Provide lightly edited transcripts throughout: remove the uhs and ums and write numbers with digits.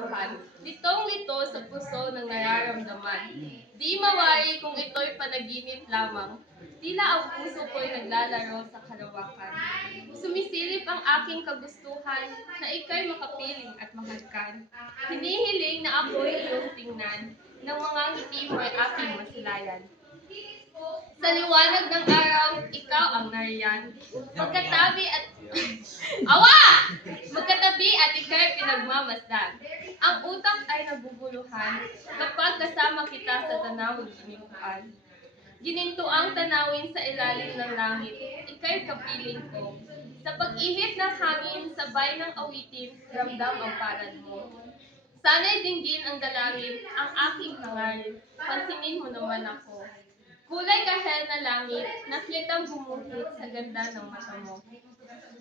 kagustuhan. Litong-lito sa puso ng nararamdaman. Di mawari kung ito'y panaginip lamang. Tila ang puso ko'y naglalaro sa karawakan. Sumisilip ang aking kagustuhan na ika'y makapiling at mahagkan. Hinihiling na ako'y iyong tingnan, ng mga ngiti mo'y aking masilayan. Sa liwanag ng araw, ikaw ang nariyan. Magkatabi at Magkatabi at ika'y pinagmamasdan. Ang utak ay naguguluhan kapag kasama kita sa tanawing ginintuan. Ginintuang tanawin sa ilalim ng langit, ika'y kapiling ko. Sa pag-ihip ng hangin, sabay ng awitin, ramdam ang palad mo. Sana'y dinggin ang dalangin, ang aking hangarin, pansinin mo naman ako. Kulay kahel na langit, nakitang bumuhit sa ganda ng mata mo.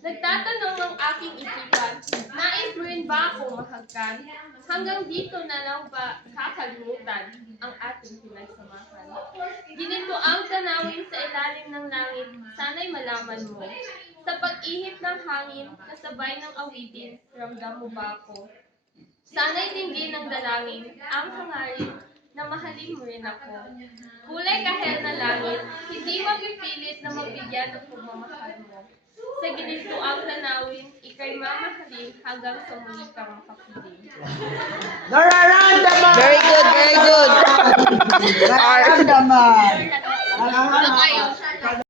Nagtatanong ang aking isipan, nais mo rin ba akong mahagkan? Hanggang dito na lang ba kakalimutan ang ating pinagsamahan? Ginito ang tanawin sa ilalim ng langit, sana'y malaman mo. Sa pag-ihip ng hangin, kasabay ng awitin, ramdam mo ba ako? Sana'y dinggin ng dalangin, ang hangarin, na mahalin mo rin ako. Kulay kahel na langit, hindi mapipilit na mabigyan ng pagmamahal mo. Sa ginito ang tanawin, ika'y mamahalin hanggang sa muli kang makapiling. Nararamdaman! Very good, very good. Nararamdaman! Ano kayo?